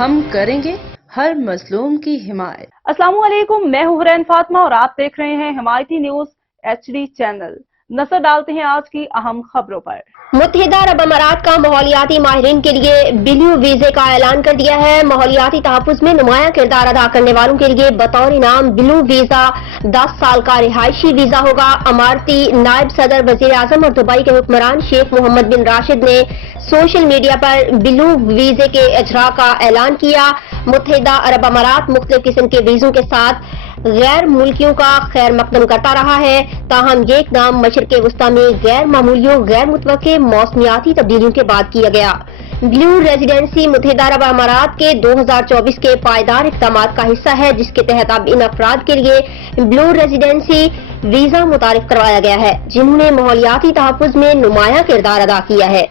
ہم کریں گے ہر مظلوم کی حمایت۔ السلام علیکم، میں ہوں حرین فاطمہ اور آپ دیکھ رہے ہیں حمایتی نیوز HD چینل۔ نظر ڈالتے ہیں آج کی اہم خبروں پر۔ متحدہ عرب امارات کا ماحولیاتی ماہرین کے لیے بلیو ویزے کا اعلان کر دیا ہے۔ ماحولیاتی تحفظ میں نمایاں کردار ادا کرنے والوں کے لیے بطور انعام بلیو ویزا 10 سال کا رہائشی ویزا ہوگا۔ اماراتی نائب صدر وزیر اعظم اور دبئی کے حکمران شیخ محمد بن راشد نے سوشل میڈیا پر بلیو ویزے کے اجراء کا اعلان کیا۔ متحدہ عرب امارات مختلف قسم کے ویزوں کے ساتھ غیر ملکیوں کا خیر مقدم کرتا رہا ہے، تاہم یہ اقدام مشرق وسطی میں غیر معمولیوں غیر متوقع موسمیاتی تبدیلیوں کے بعد کیا گیا۔ بلیو ریزیڈنسی متحدہ عرب امارات کے 2024 کے پائیدار اقدامات کا حصہ ہے، جس کے تحت اب ان افراد کے لیے بلیو ریزیڈنسی ویزا متعارف کروایا گیا ہے جنہوں نے ماحولیاتی تحفظ میں نمایاں کردار ادا کیا ہے۔